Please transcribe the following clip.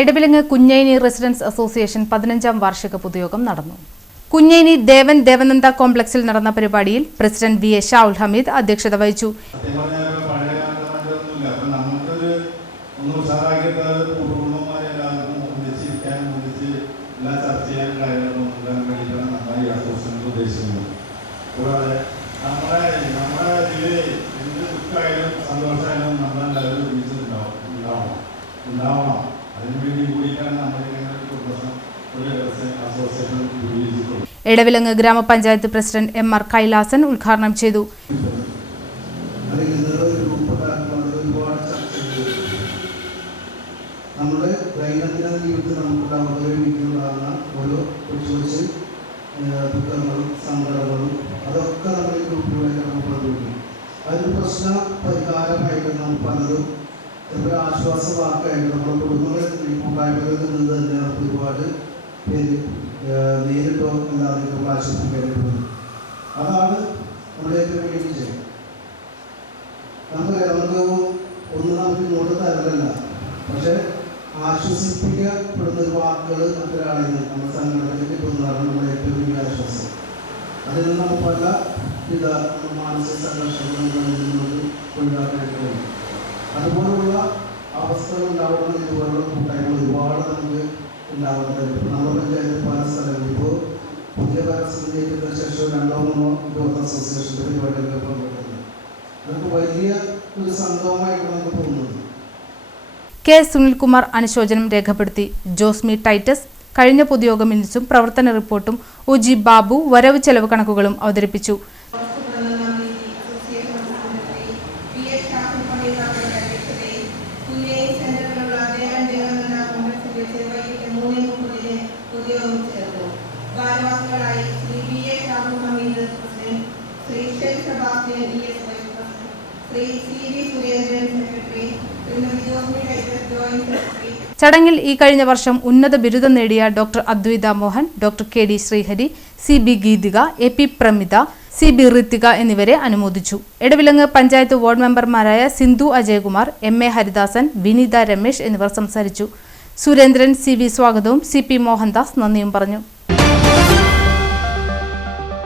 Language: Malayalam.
എടവിലങ്ങ് കുഞ്ഞൈനി റെസിഡൻസ് അസോസിയേഷൻ 15ാം വാർഷിക പൊതുയോഗം നടന്നു. കുഞ്ഞൈനി ദേവനന്ദ കോംപ്ലക്സിൽ നടന്ന പരിപാടിയിൽ പ്രസിഡന്റ് വി എ ഷാഉൽ ഹമീദ് അധ്യക്ഷത വഹിച്ചു. എടവിലങ്ങ് ഗ്രാമപഞ്ചായത്ത് പ്രസിഡന്റ് എം.ആർ. കൈലാസൻ ഉദ്ഘാടനം ചെയ്തു. നമ്മുടെ ദൈനംദിന ജീവിതത്തിൽ ഓരോ ദുഃഖങ്ങളും സങ്കടങ്ങളും അതൊക്കെ നമ്മുടെ ഗ്രൂപ്പിലൂടെ പങ്കുവയ്ക്കും. അതൊരു പ്രശ്ന പരിഹാരമായിട്ട് നമുക്ക് പലതും ഒരു ആശ്വാസ വാക്കായിട്ട് നമ്മുടെ കുടുംബങ്ങളിൽ കൂട്ടായ്മകളിൽ നിന്ന് തന്നെ നമുക്ക് ഒരുപാട് പേര് നേരിട്ടോ എല്ലാവരും ആശ്വസിപ്പിക്കപ്പെടുന്നത്. അതാണ് നമ്മുടെ ഏറ്റവും വലിയ വിജയം. നമുക്ക് ഒന്നും നമുക്ക് ഇങ്ങോട്ട് തരലല്ല, പക്ഷെ ആശ്വസിപ്പിക്കപ്പെടുന്ന വാക്കുകൾ മറ്റൊരാളിൽ നിന്ന് നമ്മുടെ സംഘടനയ്ക്ക് കിട്ടുന്നതാണ് നമ്മുടെ ഏറ്റവും വലിയ ആശ്വാസം. അതിൽ നിന്ന് നമുക്ക് പല വിധ മാനസിക സംഘർഷങ്ങളിൽ നിന്നത് ഒഴിവാക്കാനായിട്ട് കഴിയും. അതുപോലുള്ള അവസ്ഥകൾ ഉണ്ടാവുന്ന ഇതുപോലുള്ള കൂട്ടായ്മ ഒരുപാട് നമുക്ക് ഉണ്ടാവുന്നത്. നമ്മുടെ പഞ്ചായത്ത് പല സ്ഥലങ്ങളിൽ ഇപ്പോൾ പുതിയ ഭരണസമിതിയുടെ ശേഷം 2-3 യൂത്ത് അസോസിയേഷൻ്റെ പരിപാടികളൊക്കെ പങ്കെടുക്കുന്നത് നമുക്ക് വലിയ ഒരു സംഭവമായിട്ട് നമുക്ക് തോന്നുന്നത്. കെ സുനിൽകുമാർ അനുശോചനം രേഖപ്പെടുത്തി. ജോസ്മി ടൈറ്റസ് കഴിഞ്ഞ പൊതുയോഗം മിനിറ്റ്സും പ്രവർത്തന റിപ്പോർട്ടും ഒ.ജി. ബാബു വരവ് ചെലവ് കണക്കുകളും അവതരിപ്പിച്ചു. ചടങ്ങിൽ ഈ കഴിഞ്ഞ വർഷം ഉന്നത ബിരുദം നേടിയ doctor Advaitha Mohan, doctor K D. Sreehari, C B. Geethika, A P. Pramitha, C B. Rithika എന്നിവരെ അനുമോദിച്ചു. എടവിലങ്ങ് പഞ്ചായത്ത് വാർഡ് മെമ്പർമാരായ സിന്ധു അജയകുമാർ, എം.എ. ഹരിദാസൻ, വിനീത രമേശ് എന്നിവർ സംസാരിച്ചു. സുരേന്ദ്രൻ സി.വി. സ്വാഗതവും സി.പി. മോഹൻദാസ് നന്ദിയും പറഞ്ഞു.